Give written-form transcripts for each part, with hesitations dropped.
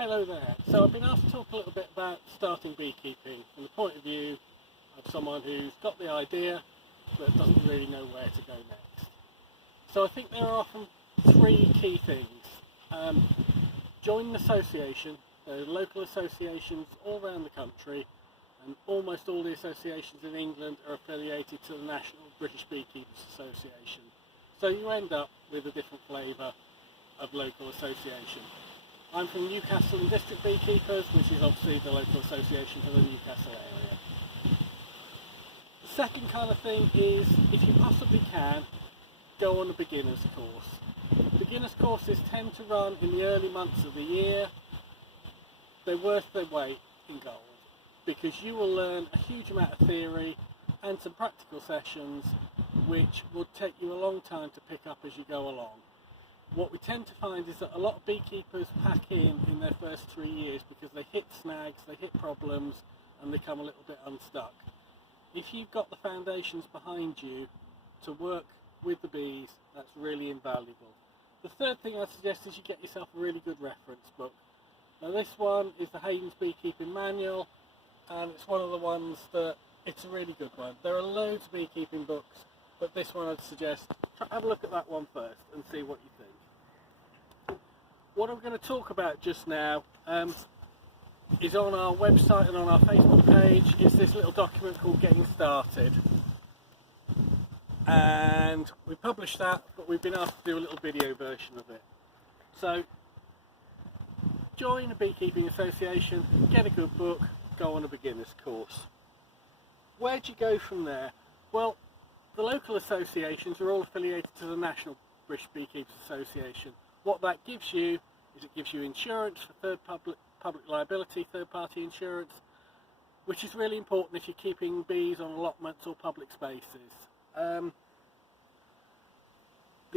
Hello there. So I've been asked to talk a little bit about starting beekeeping from the point of view of someone who's got the idea but doesn't really know where to go next. So I think there are often three key things. Join an association. There are local associations all around the country, and almost all the associations in England are affiliated to the National British Beekeepers Association. So you end up with a different flavour of local association. I'm from Newcastle and District Beekeepers, which is obviously the local association for the Newcastle area. The second kind of thing is, if you possibly can, go on a beginner's course. Beginner's courses tend to run in the early months of the year. They're worth their weight in gold, because you will learn a huge amount of theory and some practical sessions which will take you a long time to pick up as you go along. What we tend to find is that a lot of beekeepers pack in their first 3 years because they hit snags, they hit problems, and they come a little bit unstuck. If you've got the foundations behind you to work with the bees, that's really invaluable. The third thing I'd suggest is you get yourself a really good reference book. Now this one is the Haynes Beekeeping Manual, and it's one of the ones that, it's a really good one. There are loads of beekeeping books, but this one I'd suggest, have a look at that one first and see what you think. What I'm going to talk about just now is on our website and on our Facebook page is this little document called Getting Started. And we published that, but we've been asked to do a little video version of it. So, join a beekeeping association, get a good book, go on a beginner's course. Where do you go from there? Well, the local associations are all affiliated to the National British Beekeepers Association. What that gives you is it gives you insurance for public liability, third-party insurance, which is really important if you're keeping bees on allotments or public spaces. The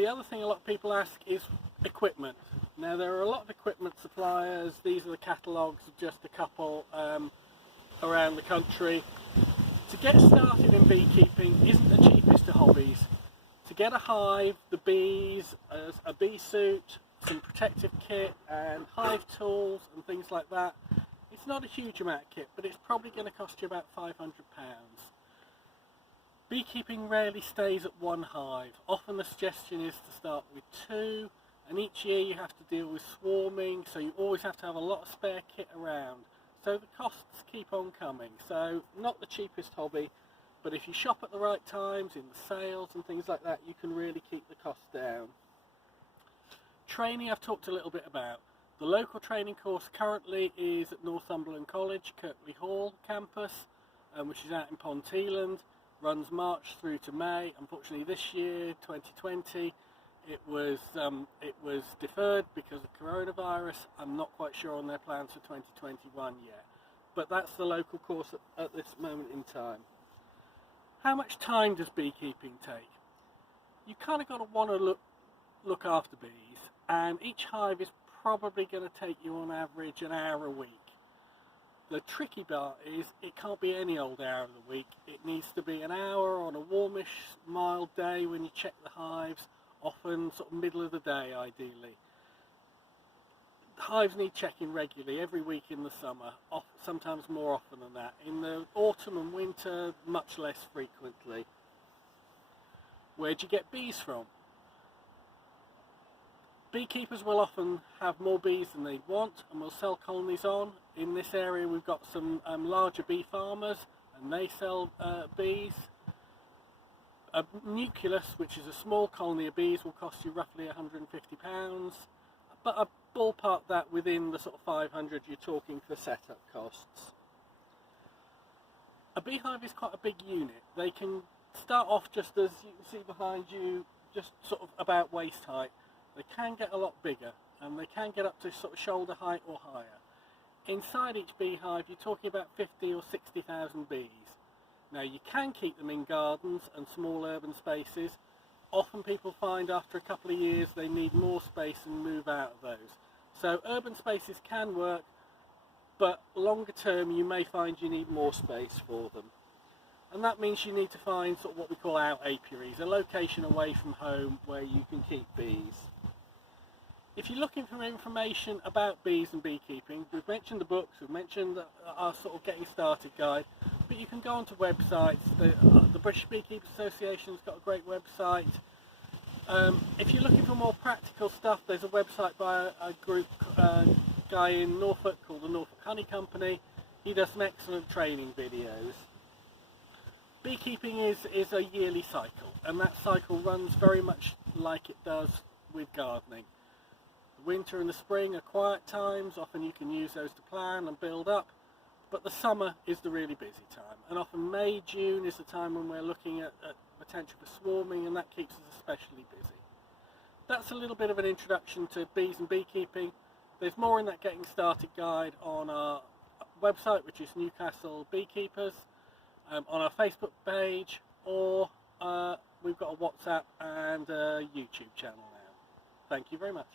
other thing a lot of people ask is equipment. Now there are a lot of equipment suppliers. These are the catalogues of just a couple around the country. To get started in beekeeping isn't the cheapest of hobbies. To get a hive, the bees, a bee suit, some protective kit and hive tools and things like that, it's not a huge amount of kit, but it's probably going to cost you about £500. Beekeeping rarely stays at one hive. Often the suggestion is to start with 2, and each year you have to deal with swarming, so you always have to have a lot of spare kit around. So the costs keep on coming. So not the cheapest hobby, but if you shop at the right times, in the sales and things like that, you can really keep the costs down. Training I've talked a little bit about. The local training course currently is at Northumberland College, Kirkley Hall campus, which is out in Ponteland. Runs March through to May. Unfortunately this year, 2020, it was deferred because of coronavirus. I'm not quite sure on their plans for 2021 yet. But that's the local course at this moment in time. How much time does beekeeping take? You kind of got to want to look after bees, and each hive is probably going to take you on average an hour a week. The tricky part is it can't be any old hour of the week. It needs to be an hour on a warmish, mild day when you check the hives, often sort of middle of the day ideally. Hives need checking regularly, every week in the summer, sometimes more often than that. In the autumn and winter, much less frequently. Where do you get bees from? Beekeepers will often have more bees than they want and will sell colonies on. In this area we've got some larger bee farmers, and they sell bees. A nucleus, which is a small colony of bees, will cost you roughly £150, but I ballpark that within the sort of 500 you're talking for setup costs. A beehive is quite a big unit. They can start off just as you can see behind you, just sort of about waist height. They can get a lot bigger, and they can get up to sort of shoulder height or higher. Inside each beehive you're talking about 50 or 60,000 bees. Now you can keep them in gardens and small urban spaces. Often people find after a couple of years they need more space and move out of those. So urban spaces can work, but longer term you may find you need more space for them. And that means you need to find sort of what we call out apiaries, a location away from home where you can keep bees. If you're looking for information about bees and beekeeping, we've mentioned the books, we've mentioned our sort of getting started guide, but you can go onto websites. The British Beekeepers Association's got a great website. If you're looking for more practical stuff, there's a website by a group guy in Norfolk called the Norfolk Honey Company. He does some excellent training videos. Beekeeping is a yearly cycle, and that cycle runs very much like it does with gardening. The winter and the spring are quiet times, often you can use those to plan and build up, but the summer is the really busy time, and often May, June is the time when we're looking at potential for swarming, and that keeps us especially busy. That's a little bit of an introduction to bees and beekeeping. There's more in that getting started guide on our website, which is Newcastle Beekeepers, on our Facebook page, or we've got a WhatsApp and a YouTube channel now. Thank you very much.